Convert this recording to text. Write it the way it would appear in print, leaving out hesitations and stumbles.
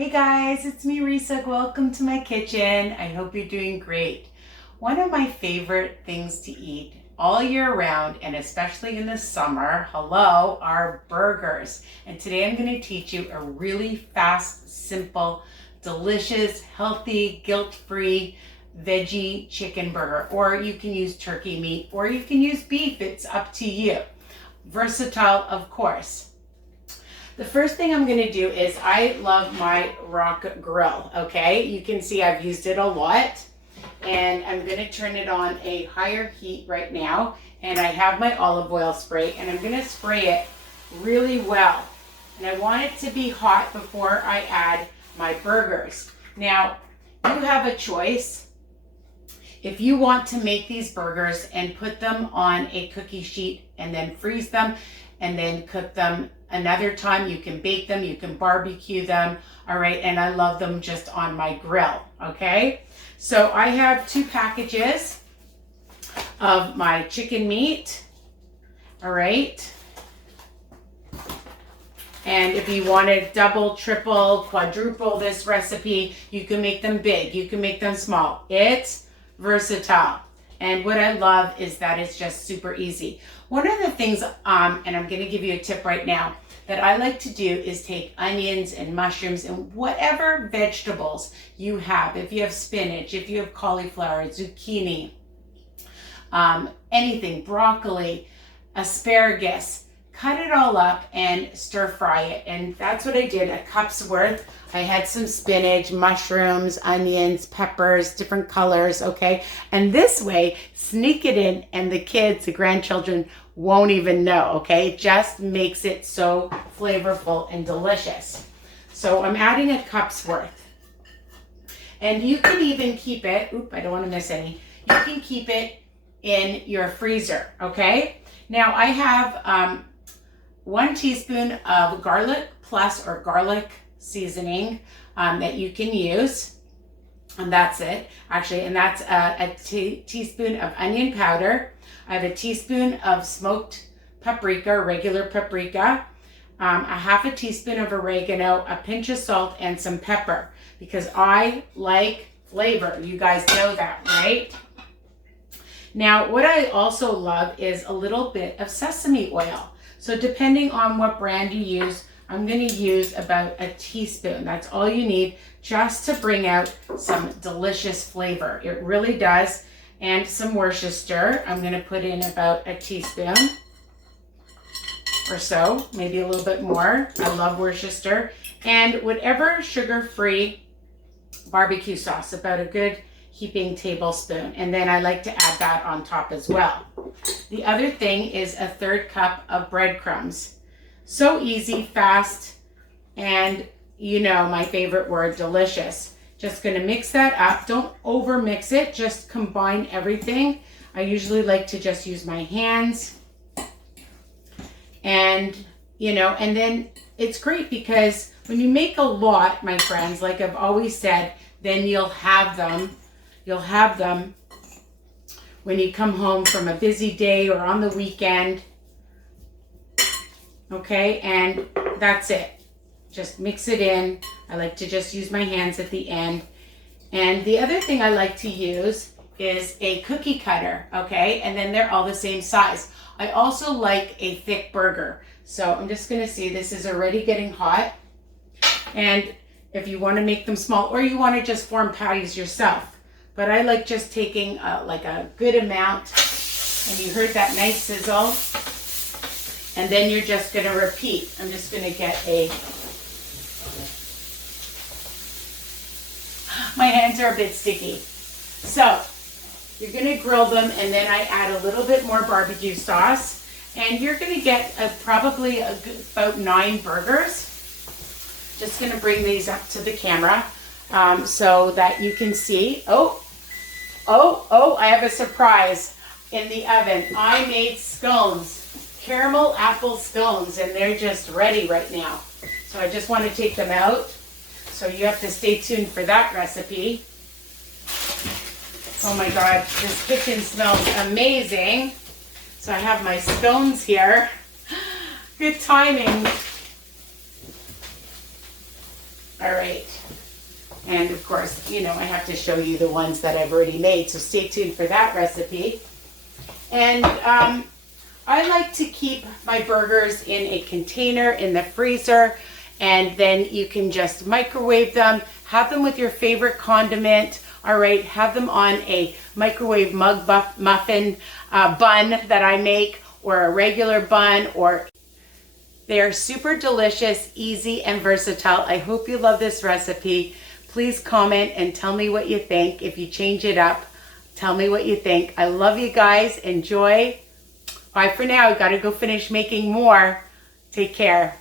Hey guys, it's me Risa. Welcome to my kitchen. I hope you're doing great. One of my favorite things to eat all year round, and especially in the summer, are burgers. And today I'm going to teach you a really fast, simple, delicious, healthy, guilt-free veggie chicken burger. Or you can use turkey meat, or you can use beef. It's up to you. Versatile, of course. The first thing I'm going to do is I love my rock grill, okay? You can see I've used it a lot, and I'm going to turn it on a higher heat right now, and I have my olive oil spray, and I'm going to spray it really well. And I want it to be hot before I add my burgers. Now, you have a choice. If you want to make these burgers and put them on a cookie sheet and then freeze them and then cook them another time, you can bake them, you can barbecue them, all right? And I love them just on my grill, okay? So I have 2 packages of my chicken meat, all right? And if you want to double, triple, quadruple this recipe, you can make them big, you can make them small. It's versatile. And what I love is that it's just super easy. One of the things, and I'm going to give you a tip right now, that I like to do is take onions and mushrooms and whatever vegetables you have. If you have spinach, if you have cauliflower, zucchini, anything, broccoli, asparagus, cut it all up and stir fry it. And that's what I did, a cup's worth. I had some spinach, mushrooms, onions, peppers, different colors, okay? And this way, sneak it in and the kids, the grandchildren, won't even know, okay? It just makes it so flavorful and delicious. So I'm adding a cup's worth. And you can even keep it, I don't want to miss any. You can keep it in your freezer, okay? Now I have 1 teaspoon of garlic plus or garlic seasoning that you can use. And that's it, actually. And that's a teaspoon of onion powder. I have a teaspoon of smoked paprika, regular paprika, a half a teaspoon of oregano, a pinch of salt, and some pepper, because I like flavor. You guys know that, right? Now, what I also love is a little bit of sesame oil. So depending on what brand you use, I'm going to use about a teaspoon. That's all you need, just to bring out some delicious flavor. It really does. And some Worcester. I'm going to put in about a teaspoon or so, maybe a little bit more. I love Worcester. And whatever sugar-free barbecue sauce, about a good heaping tablespoon. And then I like to add that on top as well. The other thing is a 1/3 cup of breadcrumbs. So easy, fast, and you know my favorite word, delicious. Just gonna mix that up. Don't over mix it, just combine everything. I usually like to just use my hands. And, you know, and then it's great because when you make a lot, my friends, like I've always said, then you'll have them when you come home from a busy day or on the weekend. Okay, and that's it. Just mix it in. I like to just use my hands at the end. And the other thing I like to use is a cookie cutter, okay? And then they're all the same size. I also like a thick burger. So I'm just gonna see, this is already getting hot. And if you wanna make them small, or you wanna just form patties yourself. But I like just taking like a good amount, and you heard that nice sizzle. And then you're just gonna repeat. I'm just gonna get my hands are a bit sticky. So you're gonna grill them, and then I add a little bit more barbecue sauce, and you're gonna get probably about 9 burgers. Just gonna bring these up to the camera so that you can see. I have a surprise in the oven. I made scones, caramel apple scones, and they're just ready right now. So I just want to take them out. So you have to stay tuned for that recipe. Oh my God, this kitchen smells amazing. So I have my scones here. Good timing. All right. And of course, you know, I have to show you the ones that I've already made. So stay tuned for that recipe. And I like to keep my burgers in a container in the freezer, and then you can just microwave them. Have them with your favorite condiment. All right, have them on a microwave muffin bun that I make, or a regular bun, or they are super delicious, easy, and versatile. I hope you love this recipe. Please comment and tell me what you think. If you change it up, tell me what you think. I love you guys. Enjoy. Bye for now. I got to go finish making more. Take care.